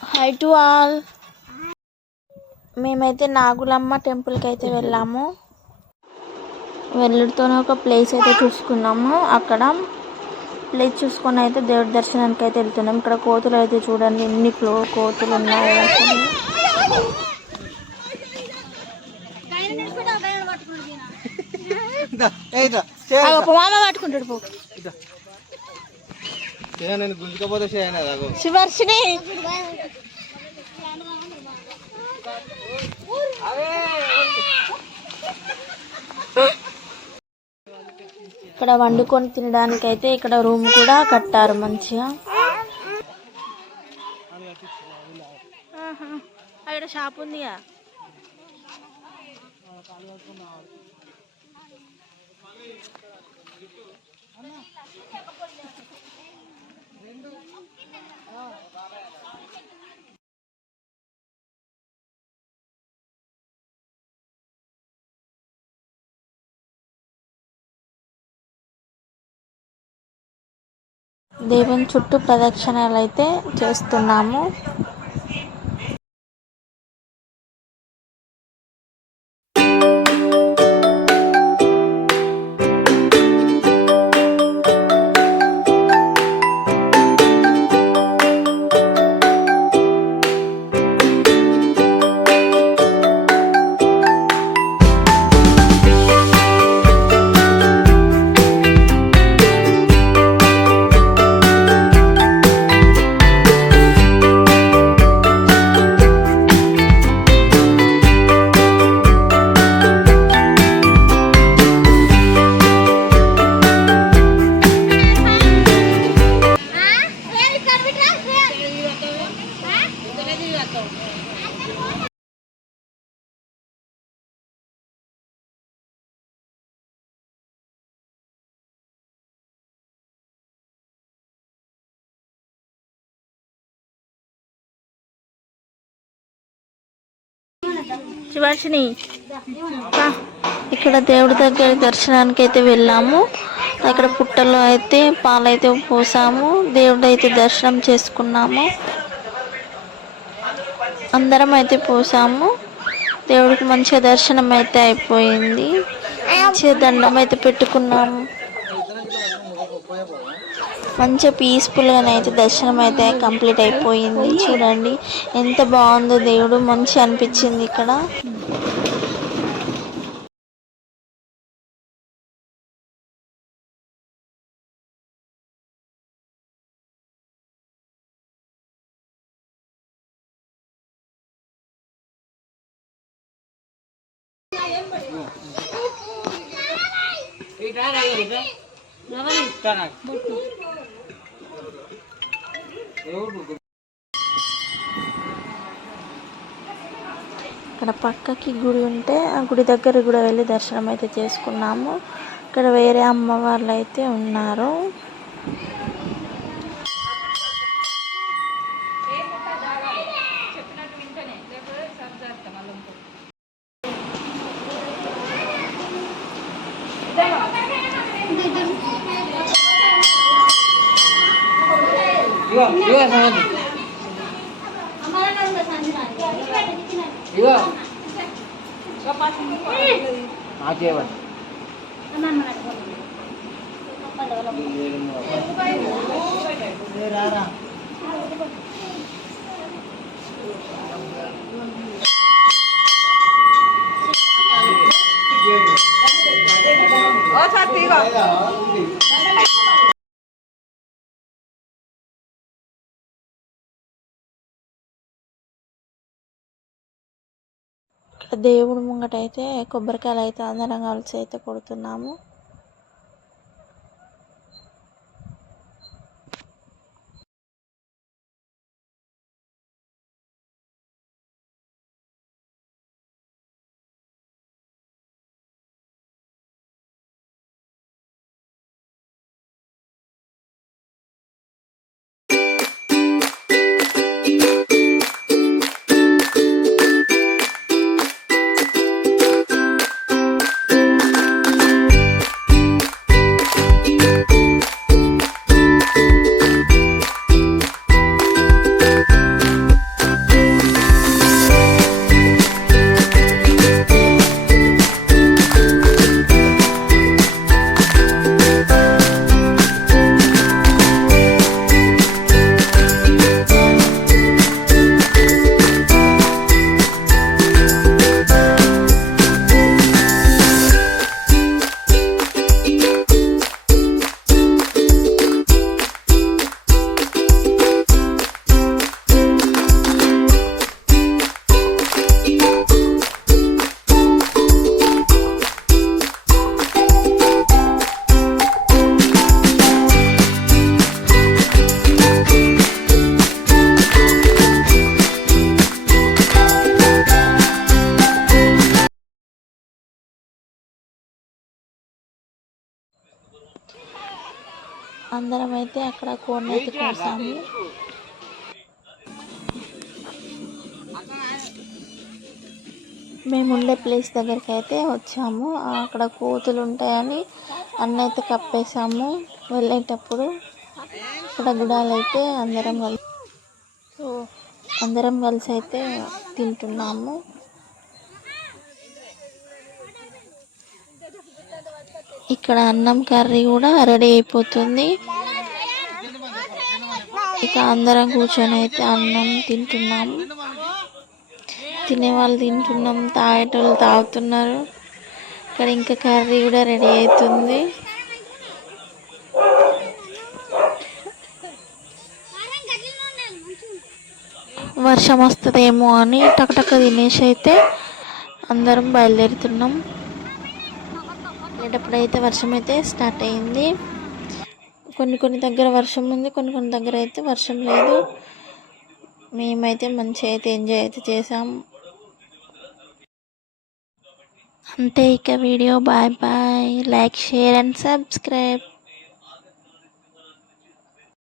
High to all. మేమైతే నాగులమ్మ టెంపుల్కి అయితే వెళ్ళాము. వెళ్ళుడితోనే ఒక ప్లేస్ అయితే చూసుకున్నాము. అక్కడ ప్లేస్ చూసుకొని అయితే దేవుడి దర్శనానికి అయితే వెళ్తున్నాం. ఇక్కడ కోతులు అయితే చూడండి ఎన్ని కోతులు ఉన్నాయి అసలు. మామ పట్టుకుంటాడు పో. శివర్షిని ఇక్కడ వండుకొని తినడానికి అయితే ఇక్కడ రూమ్ కూడా కట్టారు మంచిగా. అక్కడ షాప్ ఉందిగా. దేవుని చుట్టూ ప్రదక్షిణలు అయితే చేస్తున్నాము. శివాషిని ఇక్కడ దేవుడి దగ్గర దర్శనానికి అయితే వెళ్ళాము. ఇక్కడ పుట్టలో అయితే పాలైతే పోసాము. దేవుడు అయితే దర్శనం చేసుకున్నాము. అందరం అయితే పోసాము. దేవుడికి మంచిగా దర్శనం అయితే అయిపోయింది. మంచిగా దండం అయితే పెట్టుకున్నాము. మంచిగా పీస్ఫుల్గానే అయితే దర్శనం అయితే కంప్లీట్ అయిపోయింది. చూడండి ఎంత బాగుందో దేవుడు. మంచిగా అనిపించింది ఇక్కడ. ఇక్కడ పక్కకి గుడి ఉంటే ఆ గుడి దగ్గర కూడా వెళ్ళి దర్శనం అయితే చేసుకున్నాము. ఇక్కడ వేరే అమ్మ వాళ్ళు అయితే ఉన్నారు. దేవుడు ముంగట అయితే కొబ్బరికాయలు అయితే అందరం కలిసి అయితే కొడుతున్నాము. అందరం అయితే అక్కడ కోడిని అయితే కోసాము. మేము ఉండే ప్లేస్ దగ్గరికి అయితే వచ్చాము. అక్కడ కోతులు ఉంటాయని అన్నీ అయితే కప్పేసాము. వెళ్ళేటప్పుడు ఇక్కడ గుడాలు అయితే అందరం కలిసి అయితే తింటున్నాము. ఇక్కడ అన్నం కర్రీ కూడా రెడీ అయిపోతుంది. ఇక అందరం కూర్చొని అయితే అన్నం తింటున్నాము. తినేవాళ్ళు తింటున్నాం, తాగేటోళ్ళు తాగుతున్నారు. ఇక్కడ ఇంకా కర్రీ కూడా రెడీ అవుతుంది. వర్షం వస్తుందేమో అని టకటక తినేసి అయితే అందరం బయలుదేరుతున్నాం. వెళ్ళేటప్పుడైతే వర్షం అయితే స్టార్ట్ అయింది. కొన్ని దగ్గర వర్షం ఉంది, కొన్ని దగ్గర అయితే వర్షం లేదు. మేమైతే మంచిగా అయితే ఎంజాయ్ అయితే చేసాం. అంతే ఇక video. Bye bye. Like, share and subscribe.